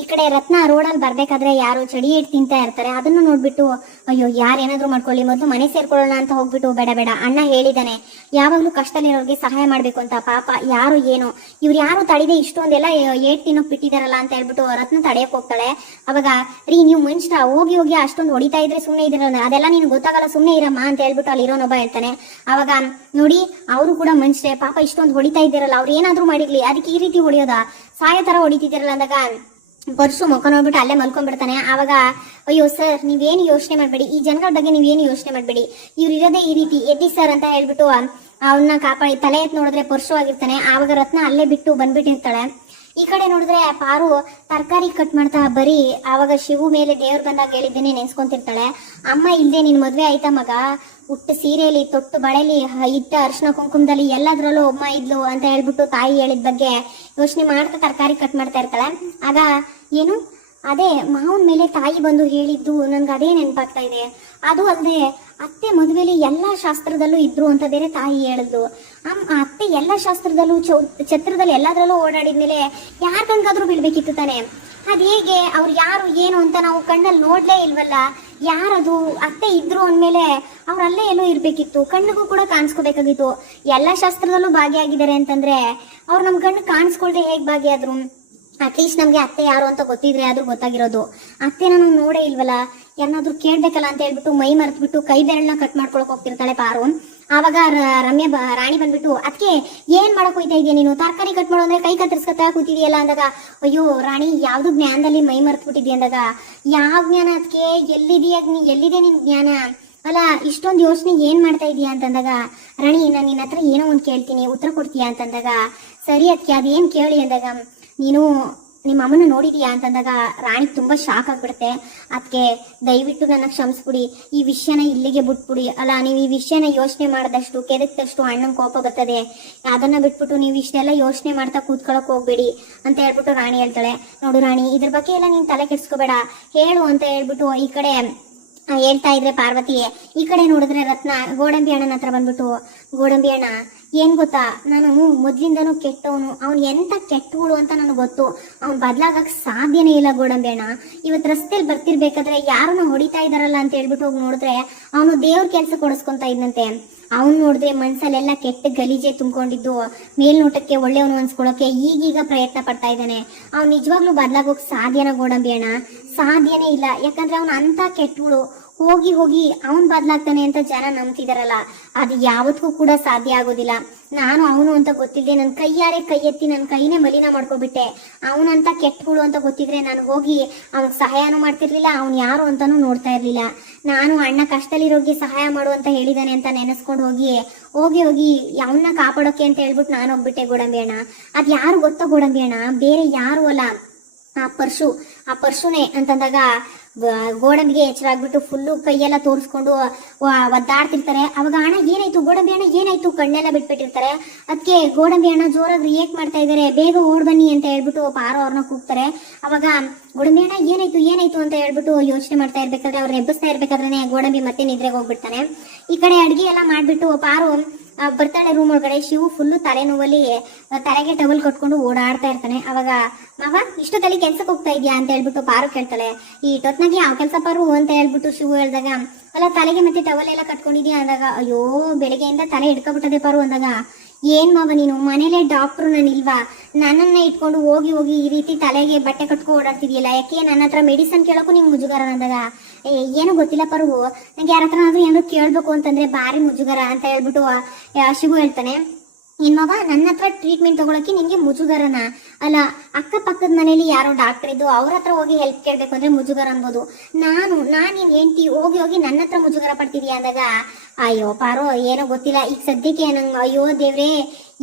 ಈ ಕಡೆ ರತ್ನ ರೋಡಲ್ಲಿ ಬರ್ಬೇಕಾದ್ರೆ ಯಾರು ಚಡಿ ಇಟ್ಟು ತಿಂತಾ ಇರ್ತಾರೆ. ಅದನ್ನು ನೋಡ್ಬಿಟ್ಟು ಅಯ್ಯೋ ಯಾರು ಏನಾದ್ರು ಮಾಡ್ಕೊಳ್ಳಿ, ಮೊದಲು ಮನೆ ಸೇರ್ಕೊಳ್ಳೋಣ ಅಂತ ಹೋಗ್ಬಿಟ್ಟು ಬೇಡ ಬೇಡ, ಅಣ್ಣ ಹೇಳಿದಾನೆ ಯಾವಾಗ್ಲೂ ಕಷ್ಟದಲ್ಲಿರೋರಿಗೆ ಸಹಾಯ ಮಾಡ್ಬೇಕು ಅಂತ. ಪಾಪ ಯಾರು ಏನು ಇವ್ರು ಯಾರು ತಡಿದೆ ಇಷ್ಟೊಂದೆಲ್ಲ ಏಟ್ ತಿನ್ನೋಕ್ ಬಿಟ್ಟಿದಾರಲ್ಲ ಅಂತ ಹೇಳ್ಬಿಟ್ಟು ರತ್ನ ತಡೆಯಕ್ ಹೋಗ್ತಾಳೆ. ಅವಾಗ ರೀ ನೀವು ಮನುಷ್ಯ ಹೋಗಿ ಹೋಗಿ ಅಷ್ಟೊಂದು ಹೊಡಿತಾ ಇದ್ರೆ ಸುಮ್ಮನೆ ಇದ್ರಲ್ಲ, ಅದೆಲ್ಲ ನೀನು ಗೊತ್ತಾಗಲ್ಲ, ಸುಮ್ಮನೆ ಇರಮ್ಮ ಅಂತ ಹೇಳ್ಬಿಟ್ಟು ಅಲ್ಲಿ ಇರೋನೊಬ್ಬ ಹೇಳ್ತಾನೆ. ಅವಾಗ ನೋಡಿ ಅವರು ಕೂಡ ಮನುಷ್ಯರೇ, ಪಾಪ ಇಷ್ಟೊಂದು ಹೊಡಿತಾ ಇದ್ದೀರಲ್ಲ, ಅವ್ರು ಏನಾದ್ರು ಮಾಡಿರ್ಲಿ ಅದಕ್ಕೆ ಈ ರೀತಿ ಹೊಡಿಯೋದ, ಸಾಯೋ ತರ ಹೊಡಿತಿದ್ದೀರಲ್ಲ ಅಂದಾಗ ಪರ್ಸು ಮುಖ ನೋಡ್ಬಿಟ್ಟು ಅಲ್ಲೇ ಮಲ್ಕೊಂಡ್ಬಿಡ್ತಾನೆ. ಆವಾಗ ಅಯ್ಯೋ ಸರ್ ನೀವೇನು ಯೋಚನೆ ಮಾಡಬೇಡಿ, ಈ ಜನಗಳ ಬಗ್ಗೆ ನೀವೇನು ಯೋಚನೆ ಮಾಡಬೇಡಿ, ಇವ್ರು ಇರೋದೇ ಈ ರೀತಿ, ಎದ್ದಿ ಸರ್ ಅಂತ ಹೇಳ್ಬಿಟ್ಟು ಅವನ್ನ ಕಾಪಾಡಿ ತಲೆ ಎತ್ ನೋಡಿದ್ರೆ ಪರ್ಸು ಆಗಿರ್ತಾನೆ. ಆವಾಗ ರತ್ನ ಅಲ್ಲೇ ಬಿಟ್ಟು ಬಂದ್ಬಿಟ್ಟಿರ್ತಾಳೆ. ಈ ಕಡೆ ನೋಡಿದ್ರೆ ಪಾರು ತರಕಾರಿ ಕಟ್ ಮಾಡ್ತಾ ಬರೀ ಆವಾಗ ಶಿವು ಮೇಲೆ ದೇವ್ರು ಬಂದಾಗ ಹೇಳಿದ್ದೇನೆ ನೆನ್ಸ್ಕೊಂತಿರ್ತಾಳೆ. ಅಮ್ಮ ಇಲ್ಲದೆ ನಿನ್ ಮದ್ವೆ ಆಯ್ತಾ ಮಗ, ಉಟ್ಟು ಸೀರೆಯಲ್ಲಿ ತೊಟ್ಟು ಬಳೆಲಿ ಇಟ್ಟ ಅರ್ಶಿನ ಕುಂಕುಮದಲ್ಲಿ ಎಲ್ಲದ್ರಲ್ಲೂ ಅಮ್ಮ ಇದ್ಲು ಅಂತ ಹೇಳ್ಬಿಟ್ಟು ತಾಯಿ ಹೇಳಿದ ಬಗ್ಗೆ ಯೋಚನೆ ಮಾಡ್ತಾ ತರಕಾರಿ ಕಟ್ ಮಾಡ್ತಾ ಇರ್ತಾಳೆ. ಆಗ ಏನು ಅದೇ ಮಾವನ ಮೇಲೆ ತಾಯಿ ಬಂದು ಹೇಳಿದ್ದು ನನ್ಗೆ ಅದೇ ನೆನಪಾಗ್ತಾ ಇದೆ. ಅದು ಅಲ್ಲದೆ ಅತ್ತೆ ಮದುವೆಲಿ ಎಲ್ಲಾ ಶಾಸ್ತ್ರದಲ್ಲೂ ಇದ್ರು ಅಂತ ಬೇರೆ ತಾಯಿ ಹೇಳಿದ್ಲು. ಅತ್ತೆ ಎಲ್ಲಾ ಶಾಸ್ತ್ರದಲ್ಲೂ ಛತ್ರದಲ್ಲಿ ಎಲ್ಲಾದ್ರಲ್ಲೂ ಓಡಾಡಿದ್ಮೇಲೆ ಯಾರ ಕಣ್ಗಾದ್ರೂ ಬೀಳ್ಬೇಕಿತ್ತು ತಾನೆ. ಅದ್ ಹೇಗೆ ಅವ್ರು ಯಾರು ಏನು ಅಂತ ನಾವು ಕಣ್ಣಲ್ಲಿ ನೋಡ್ಲೇ ಇಲ್ವಲ್ಲ, ಯಾರದು ಅತ್ತೆ ಇದ್ರು ಅಂದ್ಮೇಲೆ ಅವ್ರಲ್ಲೇ ಎಲ್ಲೋ ಇರ್ಬೇಕಿತ್ತು, ಕಣ್ಣಿಗೂ ಕೂಡ ಕಾಣಿಸ್ಕೋಬೇಕಾಗಿತ್ತು. ಎಲ್ಲಾ ಶಾಸ್ತ್ರದಲ್ಲೂ ಭಾಗಿಯಾಗಿದ್ದಾರೆ ಅಂತಂದ್ರೆ ಅವ್ರು ನಮ್ ಕಣ್ಣು ಕಾಣಿಸ್ಕೊಳ್ದೆ ಹೇಗ್ ಭಾಗಿಯಾದ್ರು? ಅಟ್ಲೀಸ್ಟ್ ನಮ್ಗೆ ಅತ್ತೆ ಯಾರು ಅಂತ ಗೊತ್ತಿದ್ರೆ ಆದ್ರೂ ಗೊತ್ತಾಗಿರೋದು. ಅತ್ತೆನ ನಾವು ನೋಡೇ ಇಲ್ವಲ್ಲ, ಯಾರನ್ನಾದ್ರೂ ಕೇಳ್ಬೇಕಲ್ಲ ಅಂತ ಹೇಳ್ಬಿಟ್ಟು ಮೈ ಮರೆತ್ಬಿಟ್ಟು ಕೈ ಬೆರಳನ್ನ ಕಟ್ ಮಾಡ್ಕೊಳಕ್ ಹೋಗ್ತಿರ್ತಾಳೆ ಪಾರು. ಆವಾಗ ರಾಣಿ ಬಂದ್ಬಿಟ್ಟು ಅದಕ್ಕೆ ಏನ್ ಮಾಡಕ್ ಹೋಯ್ತಾ ಇದೆಯಾ ನೀನು, ತರಕಾರಿ ಕಟ್ ಮಾಡೋ ಅಂದ್ರೆ ಕೈ ಕತ್ತರಿಸ್ಕೊತಾ ಕೂತಿದೆಯಲ್ಲ ಅಂದಾಗ, ಅಯ್ಯೋ ರಾಣಿ ಯಾವ್ದು ಜ್ಞಾನದಲ್ಲಿ ಮೈ ಮರೆತ್ಬಿಟ್ಟಿದ್ಯಾ ಅಂದಾಗ, ಯಾವ ಜ್ಞಾನ ಅದಕ್ಕೆ, ಎಲ್ಲಿದೆ ನಿನ್ ಜ್ಞಾನ, ಅಲ್ಲ ಇಷ್ಟೊಂದು ಯೋಚನೆ ಏನ್ ಮಾಡ್ತಾ ಇದೀಯಾ ಅಂತಂದಾಗ, ರಾಣಿ ನಾನು ನಿನ್ನ ಹತ್ರ ಏನೋ ಒಂದ್ ಕೇಳ್ತೀನಿ ಉತ್ತರ ಕೊಡ್ತೀಯಾ ಅಂತಂದಾಗ, ಸರಿ ಅದಕ್ಕೆ ಅದೇನ್ ಕೇಳಿ ಅಂದಾಗ, ನೀನು ನಿಮ್ಮ ಅಮ್ಮನ ನೋಡಿದೀಯಾ ಅಂತಂದಾಗ ರಾಣಿ ತುಂಬಾ ಶಾಕ್ ಆಗ್ಬಿಡುತ್ತೆ. ಅದಕ್ಕೆ ದಯವಿಟ್ಟು ನನ್ನ ಕ್ಷಮಿಸ್ಬಿಡಿ, ಈ ವಿಷಯನ ಇಲ್ಲಿಗೆ ಬಿಟ್ಬಿಡಿ, ಅಲ್ಲ ನೀವು ಈ ವಿಷಯನ ಯೋಚನೆ ಮಾಡಿದಷ್ಟು ಕೆದಕ್ದಷ್ಟು ಅಣ್ಣನ ಕೋಪ ಬರ್ತದೆ, ಅದನ್ನ ಬಿಟ್ಬಿಟ್ಟು ನೀವು ಇಷ್ಟೆಲ್ಲ ಯೋಚನೆ ಮಾಡ್ತಾ ಕೂತ್ಕೊಳಕ್ ಹೋಗ್ಬೇಡಿ ಅಂತ ಹೇಳ್ಬಿಟ್ಟು ರಾಣಿ ಹೇಳ್ತಾಳೆ. ನೋಡು ರಾಣಿ ಇದ್ರ ಬಗ್ಗೆ ಎಲ್ಲ ನೀನ್ ತಲೆ ಕೆಡ್ಸ್ಕೋಬೇಡ, ಹೇಳು ಅಂತ ಹೇಳ್ಬಿಟ್ಟು ಈ ಕಡೆ ಹೇಳ್ತಾ ಇದ್ರೆ ಪಾರ್ವತಿ, ಈ ಕಡೆ ನೋಡಿದ್ರೆ ರತ್ನ ಗೋಡಂಬಿ ಅಣ್ಣನ ಹತ್ರ ಬಂದ್ಬಿಟ್ಟು, ಗೋಡಂಬಿ ಅಣ್ಣ ಏನ್ ಗೊತ್ತಾ, ನಾನು ಮೊದ್ಲಿಂದನೂ ಕೆಟ್ಟವನು, ಅವ್ನು ಎಂತ ಕೆಟ್ಟವಳು ಅಂತ ನನಗೆ ಗೊತ್ತು, ಅವ್ನು ಬದ್ಲಾಗಕ್ ಸಾಧ್ಯನೇ ಇಲ್ಲ ಗೋಡಂಬಿ ಅಣ್ಣ. ಇವತ್ತು ರಸ್ತೆಯಲ್ಲಿ ಬರ್ತಿರ್ಬೇಕಾದ್ರೆ ಯಾರನ್ನ ಹೊಡಿತಾ ಇದಾರಲ್ಲ ಅಂತ ಹೇಳ್ಬಿಟ್ಟು ಹೋಗಿ ನೋಡಿದ್ರೆ ಅವನು ದೇವ್ರ ಕೆಲ್ಸ ಕೊಡಿಸ್ಕೊಂತ ಇದ್ನಂತೆ. ಅವ್ನು ನೋಡಿದ್ರೆ ಮನ್ಸಲ್ಲೆಲ್ಲ ಕೆಟ್ಟ ಗಲೀಜೆ ತುಂಬಿಕೊಂಡಿದ್ದು ಮೇಲ್ನೋಟಕ್ಕೆ ಒಳ್ಳೆಯವನು ಅನ್ಸ್ಕೊಳಕ್ಕೆ ಈಗೀಗ ಪ್ರಯತ್ನ ಪಡ್ತಾ ಇದ್ದಾನೆ. ಅವ್ನು ನಿಜವಾಗ್ಲೂ ಬದ್ಲಾಗೋಕ್ ಸಾಧ್ಯನ ಗೋಡಂಬಿ ಅಣ್ಣ? ಸಾಧ್ಯನೇ ಇಲ್ಲ, ಯಾಕಂದ್ರೆ ಅವ್ನು ಅಂತ ಕೆಟ್ಟವಳು, ಹೋಗಿ ಹೋಗಿ ಅವನ್ ಬದ್ಲಾಗ್ತಾನೆ ಅಂತ ಜನ ನಂಬ್ತಿದಾರಲ್ಲ, ಅದು ಯಾವತ್ತೂ ಕೂಡ ಸಾಧ್ಯ ಆಗೋದಿಲ್ಲ. ನಾನು ಅವನು ಅಂತ ಗೊತ್ತಿಲ್ಲದೆ ನನ್ನ ಕೈಯಾರೆ ಕೈ ಎತ್ತಿ ನನ್ನ ಕೈನೇ ಮಲಿನ ಮಾಡ್ಕೊಬಿಟ್ಟೆ. ಅವನಂತ ಕೆಟ್ಟಗಳು ಅಂತ ಗೊತ್ತಿದ್ರೆ ನಾನು ಹೋಗಿ ಅವ್ನಿಗೆ ಸಹಾಯನೂ ಮಾಡ್ತಿರ್ಲಿಲ್ಲ, ಅವ್ನು ಯಾರು ಅಂತಾನೂ ನೋಡ್ತಾ ಇರ್ಲಿಲ್ಲ. ನಾನು ಅಣ್ಣ ಕಷ್ಟದಲ್ಲಿರೋಗಿ ಸಹಾಯ ಮಾಡು ಅಂತ ಹೇಳಿದಾನೆ ಅಂತ ನೆನೆಸ್ಕೊಂಡು ಹೋಗಿ ಹೋಗಿ ಅವನ್ನ ಕಾಪಾಡೋಕೆ ಅಂತ ಹೇಳ್ಬಿಟ್ಟು ನಾನು ಹೋಗ್ಬಿಟ್ಟೆ ಗೋಡಂಬಿ ಅಣ್ಣ. ಅದ್ ಯಾರು ಗೊತ್ತೋ ಗೋಡಂಬಿ ಅಣ್ಣ, ಬೇರೆ ಯಾರು ಅಲ್ಲ, ಆ ಪರ್ಶುನೇ ಅಂತಂದಾಗ ಗೋಡಂಬಿಗೆ ಎಚ್ಚರ ಆಗ್ಬಿಟ್ಟು ಫುಲ್ಲು ಕೈಯೆಲ್ಲ ತೋರಿಸ್ಕೊಂಡು ಒದ್ದಾಡ್ತಿರ್ತಾರೆ. ಅವಾಗ ಅಣ್ಣ ಏನಾಯ್ತು, ಗೋಡಂಬಿ ಅಣ್ಣ ಏನಾಯ್ತು, ಕಣ್ಣೆಲ್ಲ ಬಿಟ್ಬಿಟ್ಟಿರ್ತಾರೆ. ಅದಕ್ಕೆ ಗೋಡಂಬಿ ಅಣ್ಣ ಜೋರಾಗಿ ರಿಯಾಕ್ಟ್ ಮಾಡ್ತಾ ಇದಾರೆ, ಬೇಗ ಓಡ್ ಬನ್ನಿ ಅಂತ ಹೇಳ್ಬಿಟ್ಟು ಪಾರು ಅವ್ರನ್ನ ಕೂಗ್ತಾರೆ. ಅವಾಗ ಗೋಡಂಬಿ ಅಣ್ಣ ಏನಾಯ್ತು ಅಂತ ಹೇಳ್ಬಿಟ್ಟು ಯೋಚನೆ ಮಾಡ್ತಾ ಇರ್ಬೇಕಾದ್ರೆ, ಅವ್ರನ್ನ ಎಬ್ಬಿಸ್ತಾ ಇರ್ಬೇಕಾದ್ರೆ ಗೋಡಂಬಿ ಮತ್ತೆ ನಿದ್ರೆಗೆ ಹೋಗ್ಬಿಡ್ತಾನೆ. ಈ ಕಡೆ ಅಡ್ಗೆ ಎಲ್ಲ ಮಾಡ್ಬಿಟ್ಟು ಪಾರು ಬರ್ತಾಳೆ ರೂಮ್ ಒಳಗಡೆ. ಶಿವು ಫುಲ್ಲು ತಲೆನೋವಲ್ಲಿ ತಲೆಗೆ ಟವಲ್ ಕಟ್ಕೊಂಡು ಓಡಾಡ್ತಾ ಇರ್ತಾನೆ. ಅವಾಗ ಮಾವ ಇಷ್ಟೊತ್ತಲ್ಲಿ ಕೆಲ್ಸಕ್ಕೆ ಹೋಗ್ತಾ ಇದೆಯಾ ಅಂತ ಹೇಳ್ಬಿಟ್ಟು ಪಾರು ಕೇಳ್ತಾಳೆ. ಈ ಟೊತ್ನಾಗೆ ಯಾವ ಕೆಲಸ ಪಾರು ಅಂತ ಹೇಳ್ಬಿಟ್ಟು ಶಿವು ಹೇಳ್ದಾಗ, ಅಲ್ಲ ತಲೆಗೆ ಮತ್ತೆ ಟವಲ್ ಎಲ್ಲ ಕಟ್ಕೊಂಡಿದ್ಯಾ ಅಂದಾಗ, ಅಯ್ಯೋ ಬೆಳಗ್ಗೆಯಿಂದ ತಲೆ ಹಿಡ್ಕೊಬಿಟ್ಟದೆ ಪಾರು ಅಂದಾಗ, ಏನ್ ಮಾವ ನೀನು ಮನೇಲೆ ಡಾಕ್ಟ್ರು ನಾನಿಲ್ವಾ, ನನ್ನನ್ನ ಇಟ್ಕೊಂಡು ಹೋಗಿ ಈ ರೀತಿ ತಲೆಗೆ ಬಟ್ಟೆ ಕಟ್ಕೊಂಡು ಓಡಾಡ್ತಿದ್ಯಲ್ಲ, ಯಾಕೆ ನನ್ನ ಹತ್ರ ಮೆಡಿಸನ್ ಕೇಳೋಕು ನಿಂಗೆ ಮುಜುಗರ ಅಂದಾಗ, ಏನೋ ಗೊತ್ತಿಲ್ಲ ಪರು, ನಂಗೆ ಯಾರ ಹತ್ರ ಏನಾದ್ರು ಕೇಳ್ಬೇಕು ಅಂತಂದ್ರೆ ಭಾರಿ ಮುಜುಗರ ಅಂತ ಹೇಳ್ಬಿಟ್ಟು ಶಿವು ಹೇಳ್ತಾನೆ. ಇನ್ಮವ ನನ್ನ ಹತ್ರ ಟ್ರೀಟ್ಮೆಂಟ್ ತಗೊಳಕ್ಕೆ ನಿಂಗೆ ಮುಜುಗರನ? ಅಲ್ಲ ಅಕ್ಕಪಕ್ಕದ ಮನೇಲಿ ಯಾರೋ ಡಾಕ್ಟರ್ ಇದ್ದು ಅವ್ರ ಹತ್ರ ಹೋಗಿ ಹೆಲ್ಪ್ ಕೇಳ್ಬೇಕು ಅಂದ್ರೆ ಮುಜುಗರ ಅನ್ಬೋದು. ನಾನ್ ಏನ್ ಹೆಂಡ್ತಿ ಹೋಗಿ ನನ್ನ ಹತ್ರ ಮುಜುಗರ ಪಡ್ತಿದ್ಯಾ ಅಂದಾಗ, ಅಯ್ಯೋ ಪಾರೋ ಏನೋ ಗೊತ್ತಿಲ್ಲ, ಈಗ ಸದ್ಯಕ್ಕೆ ನಂಗೆ ಅಯ್ಯೋ ದೇವ್ರೆ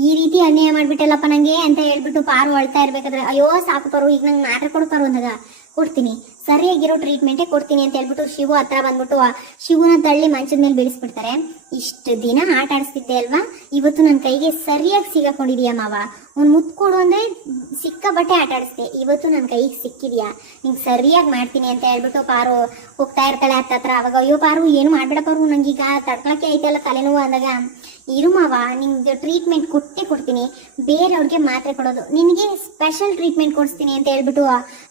ಈ ರೀತಿ ಅನ್ಯಾಯ ಮಾಡ್ಬಿಟ್ಟಲ್ಲಪ್ಪ ನಂಗೆ ಅಂತ ಹೇಳ್ಬಿಟ್ಟು ಪಾರು ಅಳ್ತಾ ಇರ್ಬೇಕಾದ್ರೆ, ಅಯ್ಯೋ ಸಾಕು ಪಾರು ಈಗ ನಂಗೆ ಮಾತ್ರ ಕೊಡು ಪಾರು ಅಂದಾಗ, ಕೊಡ್ತೀನಿ ಸರಿಯಾಗಿರೋ ಟ್ರೀಟ್ಮೆಂಟೇ ಕೊಡ್ತೀನಿ ಅಂತ ಹೇಳ್ಬಿಟ್ಟು ಶಿವು ಹತ್ರ ಬಂದ್ಬಿಟ್ಟು ಶಿವುನ ತಳ್ಳಿ ಮಂಚದ ಮೇಲೆ ಬೀಳಿಸ್ಬಿಡ್ತಾರೆ. ಇಷ್ಟು ದಿನ ಆಟ ಆಡಿಸ್ತಿದ್ದೆ ಅಲ್ವಾ, ಇವತ್ತು ನನ್ನ ಕೈಗೆ ಸರಿಯಾಗಿ ಸಿಗಾಕೊಂಡಿದ್ಯಾ ಮಾವ, ಅವ್ನು ಮುತ್ಕೊಡು ಅಂದ್ರೆ ಸಿಕ್ಕ ಬಟ್ಟೆ ಆಟ ಆಡಿಸ್ದೆ, ಇವತ್ತು ನನ್ನ ಕೈಗೆ ಸಿಕ್ಕಿದ್ಯಾ, ನಿಂಗೆ ಸರಿಯಾಗಿ ಮಾಡ್ತೀನಿ ಅಂತ ಹೇಳ್ಬಿಟ್ಟು ಪಾರು ಹೋಗ್ತಾ ಇರ್ತಾಳೆ ಹತ್ತತ್ರ. ಅವಾಗ ಅಯ್ಯೋ ಪಾರು ಏನು ಮಾಡ್ಬೇಡ ಪಾರು, ನಂಗೀಗ ತಡ್ಕೊಳಕ್ಕೆ ಐತಲ್ಲ ತಲೆನೋವು ಅಂದಾಗ, ಇರು ಮಾವ, ನಿಂಗೆ ಟ್ರೀಟ್ಮೆಂಟ್ ಕೊಟ್ಟೇ ಕೊಡ್ತೀನಿ, ಬೇರೆಯವ್ರಿಗೆ ಮಾತ್ರೆ ಕೊಡೋದು, ನಿನಗೆ ಸ್ಪೆಷಲ್ ಟ್ರೀಟ್ಮೆಂಟ್ ಕೊಡಿಸ್ತೀನಿ ಅಂತ ಹೇಳ್ಬಿಟ್ಟು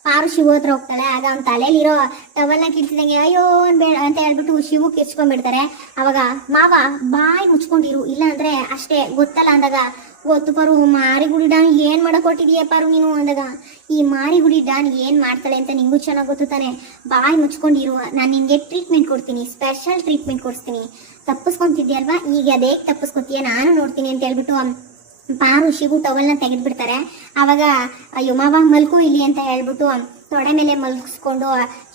ಪಾರು ಶಿವು ಹತ್ರ ಹೋಗ್ತಾಳೆ. ಆಗ ಅವ್ನ ತಲೆಯಲ್ಲಿರೋ ಟವಲ್ನ ಕಿರ್ಚಿದಂಗೆ ಅಯ್ಯೋ ಬೇಡ ಅಂತ ಹೇಳ್ಬಿಟ್ಟು ಶಿವು ಕಿರ್ಚ್ಕೊಂಡ್ಬಿಡ್ತಾರೆ. ಅವಾಗ ಮಾವ ಬಾಯಿ ಮುಚ್ಕೊಂಡಿರು, ಇಲ್ಲ ಅಂದ್ರೆ ಅಷ್ಟೇ ಗೊತ್ತಲ್ಲ ಅಂದಾಗ, ಗೊತ್ತು ಪಾರು, ಮಾರಿಗುಡಿ ಡಾನ್ ಏನ್ ಮಾಡಕ್ ಕೊಟ್ಟಿದೀಯ ಪಾರು ನೀನು ಅಂದಾಗ, ಈ ಮಾರಿಗುಡಿ ಡಾನ್ ಏನ್ ಮಾಡ್ತಾಳೆ ಅಂತ ನಿಂಗೂ ಚೆನ್ನಾಗಿ ಗೊತ್ತು ತಾನೆ, ಬಾಯಿ ಮುಚ್ಕೊಂಡಿರುವ, ನಾನು ನಿನ್ಗೆ ಟ್ರೀಟ್ಮೆಂಟ್ ಕೊಡ್ತೀನಿ, ಸ್ಪೆಷಲ್ ಟ್ರೀಟ್ಮೆಂಟ್ ಕೊಡಿಸ್ತೀನಿ, ತಪ್ಪಿಸ್ಕೊಂತಿದ್ಯಲ್ವಾ, ಈಗ ಅದೇ ತಪ್ಪಿಸ್ಕೊತೀಯ, ನಾನು ನೋಡ್ತೀನಿ ಅಂತ ಹೇಳ್ಬಿಟ್ಟು ಪಾರು ಶಿವು ಟವಲ್ನ ತೆಗೆದ್ಬಿಡ್ತಾರೆ. ಅವಾಗ ಅಯ್ಯೋ ಮಾವ ಮಲ್ಕೋ ಇಲ್ಲಿ ಅಂತ ಹೇಳ್ಬಿಟ್ಟು ತೊಡೆ ಮೇಲೆ ಮಲ್ಗಿಸ್ಕೊಂಡು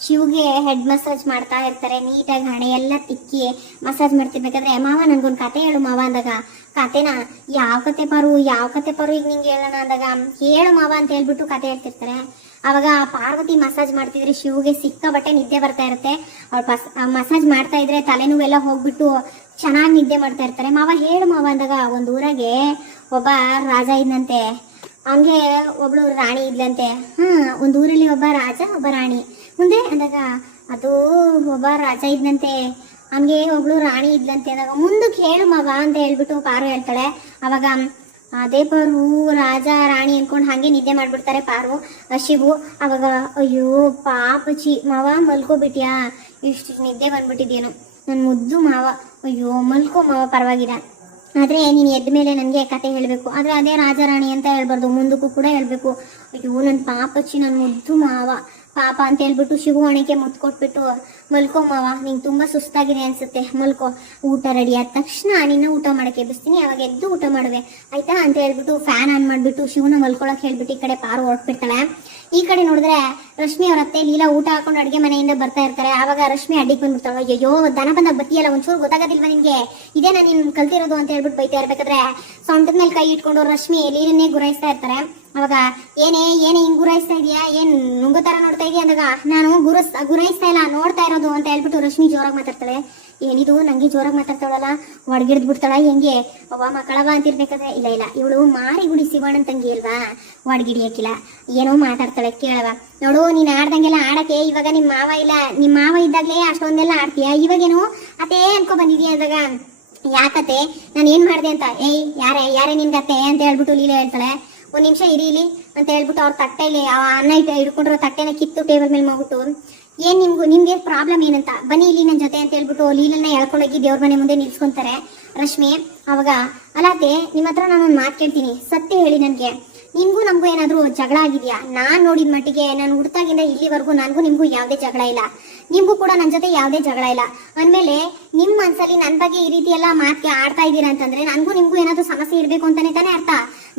ಶಿವ್ಗೆ ಹೆಡ್ ಮಸಾಜ್ ಮಾಡ್ತಾ ಇರ್ತಾರೆ. ನೀಟಾಗಿ ಹಣೆ ಎಲ್ಲ ತಿಕ್ಕಿ ಮಸಾಜ್ ಮಾಡ್ತಿರ್ಬೇಕಾದ್ರೆ, ಮಾವ ನನ್ಗೊಂದು ಕತೆ ಹೇಳು ಮಾವ ಅಂದಾಗ, ಕತೆನಾ, ಯಾವ ಕತೆ ಪಾರು ಈಗ ನಿಂಗೆ ಹೇಳೋಣ ಅಂದಾಗ, ಹೇಳು ಮಾವ ಅಂತ ಹೇಳ್ಬಿಟ್ಟು ಕತೆ ಹೇಳ್ತಿರ್ತಾರೆ. ಅವಾಗ ಪಾರ್ವತಿ ಮಸಾಜ್ ಮಾಡ್ತಿದ್ರೆ ಶಿವ್ಗೆ ಸಿಕ್ಕಾಬಟ್ಟೆ ನಿದ್ದೆ ಬರ್ತಾ ಇರುತ್ತೆ. ಅವ್ಳು ಮಸಾಜ್ ಮಾಡ್ತಾ ಇದ್ರೆ ತಲೆನೋವೆಲ್ಲ ಹೋಗ್ಬಿಟ್ಟು ಚೆನ್ನಾಗಿ ನಿದ್ದೆ ಮಾಡ್ತಾ ಇರ್ತಾರೆ. ಮಾವ ಹೇಳು ಮಾವ ಅಂದಾಗ, ಒಂದು ಊರಾಗೆ ಒಬ್ಬ ರಾಜ ಇದ್ನಂತೆ, ಹಂಗೆ ಒಬ್ಳು ರಾಣಿ ಇದ್ಲಂತೆ. ಒಂದು ಊರಲ್ಲಿ ಒಬ್ಬ ರಾಜ ಒಬ್ಬ ರಾಣಿ ಮುಂದೆ ಅಂದಾಗ, ಅದು ಒಬ್ಬ ರಾಜ ಇದ್ನಂತೆ, ಹಂಗೆ ಒಬ್ಳು ರಾಣಿ ಇದ್ಲಂತೆ ಅಂದಾಗ, ಮುಂದಕ್ಕೆ ಹೇಳು ಮಾವ ಅಂತ ಹೇಳ್ಬಿಟ್ಟು ಪಾರು ಹೇಳ್ತಾಳೆ. ಅವಾಗ ಅದೇ ಪಾರು ರಾಜ ರಾಣಿ ಅನ್ಕೊಂಡು ಹಂಗೆ ನಿದ್ದೆ ಮಾಡ್ಬಿಡ್ತಾರೆ ಪಾರು ಶಿವು. ಅವಾಗ ಅಯ್ಯೋ ಪಾಪಚಿ ಮಾವ ಮಲ್ಕೋಬಿಟ್ಯಾ, ಇಷ್ಟು ನಿದ್ದೆ ಬಂದ್ಬಿಟ್ಟಿದ್ಯೇನು ನನ್ನ ಮುದ್ದು ಮಾವ, ಅಯ್ಯೋ ಮಲ್ಕೋ ಮಾವ ಪರವಾಗಿಲ್ಲ, ಆದ್ರೆ ನೀನು ಎದ್ದ ಮೇಲೆ ನನಗೆ ಕತೆ ಹೇಳಬೇಕು, ಆದ್ರೆ ಅದೇ ರಾಜ ರಾಣಿ ಅಂತ ಹೇಳ್ಬಾರ್ದು, ಮುಂದಕ್ಕೂ ಕೂಡ ಹೇಳ್ಬೇಕು. ಅಯ್ಯೋ ನನ್ನ ಪಾಪಚ್ಚಿ ನನ್ನ ಮುದ್ದು ಮಾವ ಪಾಪ ಅಂತ ಹೇಳ್ಬಿಟ್ಟು ಶಿವು ಹಣೆಗೆ ಮುತ್ತು ಕೊಟ್ಬಿಟ್ಟು, ಮಲ್ಕೋ ಮಾವ, ನಿಂಗೆ ತುಂಬಾ ಸುಸ್ತಾಗಿದೆ ಅನ್ಸುತ್ತೆ, ಮಲ್ಕೋ, ಊಟ ರೆಡಿ ಆದ ತಕ್ಷಣ ನಿನ್ನ ಊಟ ಮಾಡಕ್ಕೆ ಎಬ್ಬಿಸ್ತೀನಿ, ಅವಾಗ ಎದ್ದು ಊಟ ಮಾಡುವೆ ಆಯ್ತಾ ಅಂತ ಹೇಳ್ಬಿಟ್ಟು ಫ್ಯಾನ್ ಆನ್ ಮಾಡ್ಬಿಟ್ಟು ಶಿವನ ಮಲ್ಕೊಳಕ್ ಹೇಳ್ಬಿಟ್ಟು ಈ ಕಡೆ ಪಾರು ಹೊರಟ್ಬಿಡ್ತಾಳೆ. ಈ ಕಡೆ ನೋಡಿದ್ರೆ ರಶ್ಮಿ ಅವ್ರ ಅತ್ತೆ ಲೀಲಾ ಊಟ ಹಾಕೊಂಡು ಅಡುಗೆ ಮನೆಯಿಂದ ಬರ್ತಾ ಇರ್ತಾರೆ. ಆವಾಗ ರಶ್ಮಿ ಅಡ್ಡಿಗೆ ಬಂದ್ಬಿಡ್ತಾಳೆ, ಅಯ್ಯೋ ದನ ಬಂದಾಗ ಬತ್ತಿಯಲ್ಲ, ಒಂಚೂರು ಗೊತ್ತಾಗೋದಿಲ್ವಾ ನಿನ್ಗೆ, ಇದೇ ನಾನು ನಿನ್ ಕಲ್ತಿರೋದು ಅಂತ ಹೇಳ್ಬಿಟ್ಟು ಬೈತಾ ಇರ್ಬೇಕಾದ್ರೆ ಸೊಂಟದ ಮೇಲೆ ಕೈ ಇಟ್ಕೊಂಡು ರಶ್ಮಿ ಲೀಲನ್ನೇ ಗುರಾಯಿಸ್ತಾ ಇರ್ತಾರೆ. ಅವಾಗ ಏನೇ ಹಿಂಗ್ ಗುರಾಯಿಸ್ತಾ ಇದೀಯಾ, ಏನ್ ನುಂಗೋ ತರ ನೋಡ್ತಾ ಇದೀಯ ಅಂದಾಗ, ನಾನು ಗುರಾಯಿಸ್ತಾ ಇಲ್ಲ, ನೋಡ್ತಾ ಇರೋದು ಅಂತ ಹೇಳ್ಬಿಟ್ಟು ರಶ್ಮಿ ಜೋರಾಗಿ ಮಾತಾಡ್ತಾಳೆ. ಏನಿದು ನಂಗೆ ಜೋರಾಗಿ ಮಾತಾಡ್ತಾಳಲ್ಲ, ಒಡಗಿಡ್ದು ಬಿಡ್ತಾಳ ಹೆಂಗೆ, ಅವ್ವ ಮಕ್ಕಳವ ಅಂತಿರ್ಬೇಕಾದ್ರೆ, ಇಲ್ಲ ಇವಳು ಮಾರಿಗುಡಿ ಶಿವಣ್ಣನ ತಂಗಿ ಅಲ್ವಾ, ಒಡಗಿಡಿಯಕ್ಕಿಲ್ಲ, ಏನೋ ಮಾತಾಡ್ತಾಳೆ ಕೇಳವ. ನೋಡು ನೀನ್ ಆಡ್ದಂಗೆಲ್ಲ ಆಡಕ್ಕೆ ಇವಾಗ ನಿಮ್ಮ ಮಾವ ಇಲ್ಲ, ನಿಮ್ಮ ಮಾವ ಇದ್ದಾಗ್ಲೇ ಅಷ್ಟೊಂದೆಲ್ಲ ಆಡ್ತೀಯ, ಇವಾಗೇನು ಅತೇ ಅನ್ಕೊ ಬಂದಿದ್ಯಾ ಅಂದಾಗ, ಯಾಕತೆ ನಾನು ಏನ್ ಮಾಡ್ದೆ ಅಂತ, ಯಾರೇ ನಿನ್ಗತ್ತೆ ಅಂತ ಹೇಳ್ಬಿಟ್ಟು ಲೀಲಾ ಹೇಳ್ತಾಳೆ. ಒಂದ್ ನಿಮಿಷ ಇರಿ ಇಲ್ಲಿ ಅಂತ ಹೇಳ್ಬಿಟ್ಟು ಅವ್ರ ತಟ್ಟೆಯಲ್ಲಿ ಅನ್ನ ಹಿಡ್ಕೊಂಡಿರೋ ತಟ್ಟೆನ ಕಿತ್ತು ಟೇಬಲ್ ಮೇಲೆ ಮಾಡ್ಬಿಟ್ಟು, ಏನ್ ನಿಮ್ಗೆ ಪ್ರಾಬ್ಲಮ್ ಏನಂತ, ಬನ್ನಿ ಇಲ್ಲಿ ನನ್ನ ಜೊತೆ ಅಂತ ಹೇಳ್ಬಿಟ್ಟು ಲೀಲನ್ನ ಎಳ್ಕೊಂಡೋಗಿ ದೇವ್ರ ಮನೆ ಮುಂದೆ ನಿಲ್ಸ್ಕೊಂತಾರೆ ರಶ್ಮಿ. ಅವಾಗ ಅಲಾತೆ ನಿಮ್ಮ ಹತ್ರ ನಾನೊಂದು ಮಾತು ಕೇಳ್ತೀನಿ, ಸತ್ಯ ಹೇಳಿ ನನ್ಗೆ, ನಿಮ್ಗೂ ನಮಗೂ ಏನಾದ್ರು ಜಗಳ ಆಗಿದ್ಯಾ? ನಾನ್ ನೋಡಿದ ಮಟ್ಟಿಗೆ ನಾನು ಹುಡ್ತಾಗಿಂದ ಇಲ್ಲಿವರೆಗೂ ನನಗೂ ನಿಮ್ಗೂ ಯಾವ್ದೇ ಜಗಳ ಇಲ್ಲ, ನಿಮ್ಗೂ ಕೂಡ ನನ್ನ ಜೊತೆ ಯಾವ್ದೇ ಜಗಳ ಇಲ್ಲ. ಅಂದ್ಮೇಲೆ ನಿಮ್ ಮನ್ಸಲ್ಲಿ ನನ್ನ ಬಗ್ಗೆ ಈ ರೀತಿ ಎಲ್ಲ ಮಾತಿಗೆ ಆಡ್ತಾ ಇದ್ದೀರಾ ಅಂತಂದ್ರೆ ನನ್ಗೂ ನಿಮ್ಗೂ ಏನಾದ್ರು ಸಮಸ್ಯೆ ಇರ್ಬೇಕು ಅಂತಾನೆ ತಾನೇ ಅರ್ಥ.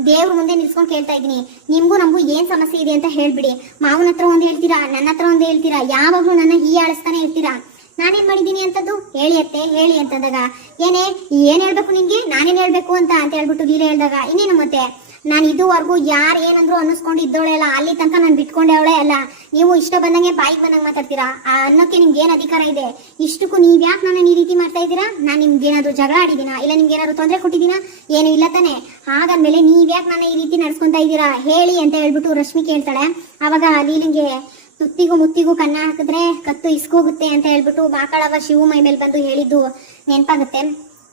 ದೇವ್ರ ಮುಂದೆ ನಿಲ್ಸ್ಕೊಂಡು ಕೇಳ್ತಾ ಇದ್ದೀನಿ, ನಿಮ್ಗೂ ನಮಗೂ ಏನ್ ಸಮಸ್ಯೆ ಇದೆ ಅಂತ ಹೇಳ್ಬಿಡಿ. ಮಾವನ ಹತ್ರ ಒಂದ್ ಹೇಳ್ತೀರಾ, ನನ್ನ ಹತ್ರ ಒಂದ್ ಹೇಳ್ತೀರಾ, ಯಾವಾಗ್ಲೂ ನನ್ನ ಹೀಯಾಳಿಸ್ತಾನೆ ಇರ್ತೀರಾ. ನಾನೇನ್ ಮಾಡಿದೀನಿ ಅಂತದ್ದು ಹೇಳಿ ಅಂತಂದಾಗ, ಏನ್ ಹೇಳ್ಬೇಕು ನಿಮ್ಗೆ, ನಾನೇನ್ ಹೇಳ್ಬೇಕು ಅಂತ ಹೇಳ್ಬಿಟ್ಟು ಲೀಲೆ ಹೇಳ್ದಾಗ, ಇನ್ನೇನು ಮತ್ತೆ ನಾನು ಇದುವರೆಗೂ ಯಾರು ಏನಂದ್ರು ಅನ್ನಿಸ್ಕೊಂಡು ಇದ್ದವಳೆ ಅಲ್ಲ, ಅಲ್ಲಿ ತನಕ ನಾನು ಬಿಟ್ಕೊಂಡೆ ಅವಳೆ ಅಲ್ಲ. ನೀವು ಇಷ್ಟ ಬಂದಂಗೆ ಬಾಯಿಗೆ ಬಂದಂಗೆ ಮಾತಾಡ್ತೀರಾ, ಆ ಅನ್ನೋಕೆ ನಿಮ್ಗೆ ಏನ್ ಅಧಿಕಾರ ಇದೆ? ಇಷ್ಟಕ್ಕೂ ನೀವ್ ಯಾಕೆ ನನ್ನ ಈ ರೀತಿ ಮಾಡ್ತಾ ಇದ್ದೀರಾ? ನಾನು ನಿಮ್ಗೆ ಏನಾದ್ರು ಜಗಳ ಆಡಿದೀನಾ, ಇಲ್ಲ ನಿಮ್ಗೆ ಏನಾದ್ರು ತೊಂದರೆ ಕೊಟ್ಟಿದ್ದೀನಾ? ಏನು ಇಲ್ಲ ತಾನೆ. ಹಾಗಂದ್ಮೇಲೆ ನೀವ್ ಯಾಕೆ ನನ್ನ ಈ ರೀತಿ ನಡ್ಸ್ಕೊಂತಾ ಇದ್ದೀರಾ ಹೇಳಿ ಅಂತ ಹೇಳ್ಬಿಟ್ಟು ರಶ್ಮಿ ಕೇಳ್ತಾಳೆ. ಅವಾಗ ಲೀಲಿಂಗೆ ತುತ್ತಿಗೂ ಮುತ್ತಿಗೂ ಕನ್ನ ಹಾಕಿದ್ರೆ ಕತ್ತು ಇಸ್ಕೋಗುತ್ತೆ ಅಂತ ಹೇಳ್ಬಿಟ್ಟು ಮಾಕಳವ ಶಿವು ಮೈ ಮೇಲೆ ಬಂದು ಹೇಳಿದ್ದು ನೆನಪಾಗುತ್ತೆ.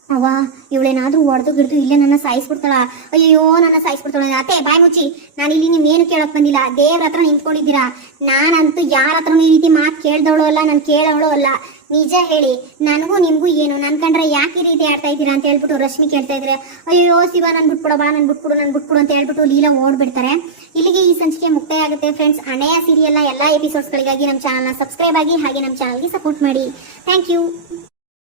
ಅವ್ವ ಇವಳೇನಾದ್ರೂ ಹೊಡೆದು ಗಿಡ್ದು ಇಲ್ಲೇ ನನ್ನ ಸಾಯಿಸ್ಬಿಡ್ತಾಳ, ಅಯ್ಯೋ ನನ್ನ ಸಾಯಿಸ್ಬಿಡ್ತಾಳ. ಅತ್ತೆ ಬಾಯ್ ಮುಚ್ಚಿ, ನಾನು ಇಲ್ಲಿ ನಿಮ್ಮೇನು ಕೇಳಕ್ ಬಂದಿಲ್ಲ, ದೇವ್ರ ಹತ್ರ ನಿಂತ್ಕೊಂಡಿದ್ದೀರಾ. ನಾನಂತೂ ಯಾರ ಹತ್ರನೂ ಈ ರೀತಿ ಮಾತು ಕೇಳ್ದವಳು ಅಲ್ಲ, ನಾನು ಕೇಳವಳು ಅಲ್ಲ. ನಿಜ ಹೇಳಿ, ನನಗೂ ನಿಮ್ಗೂ ಏನು, ನನ್ ಕಂಡ್ರೆ ಯಾಕೆ ಈ ರೀತಿ ಆಡ್ತಾ ಇದ್ದೀರಾ ಅಂತ ಹೇಳ್ಬಿಟ್ಟು ರಶ್ಮಿ ಕೇಳ್ತಾ ಇದ್ರೆ, ಅಯ್ಯೋ ಶಿವ ನನ್ ಬಿಟ್ಬಿಡೋ ನನ್ ಬಿಟ್ಬಿಡು ಅಂತ ಹೇಳ್ಬಿಟ್ಟು ಲೀಲಾ ಓಡ್ಬಿಡ್ತಾರೆ. ಇಲ್ಲಿಗೆ ಈ ಸಂಚಿಕೆ ಮುಕ್ತಾಯ ಆಗುತ್ತೆ ಫ್ರೆಂಡ್ಸ್. ಅಣೆಯ ಸೀರಿಯಲ್ನ ಎಲ್ಲಾ ಎಪಿಸೋಡ್ಸ್ಗಳಿಗಾಗಿ ನಮ್ಮ ಚಾನಲ್ನ ಸಬ್ಸ್ಕ್ರೈಬ್ ಆಗಿ, ಹಾಗೆ ನಮ್ಮ ಚಾನಲ್ಗೆ ಸಪೋರ್ಟ್ ಮಾಡಿ. Thank you.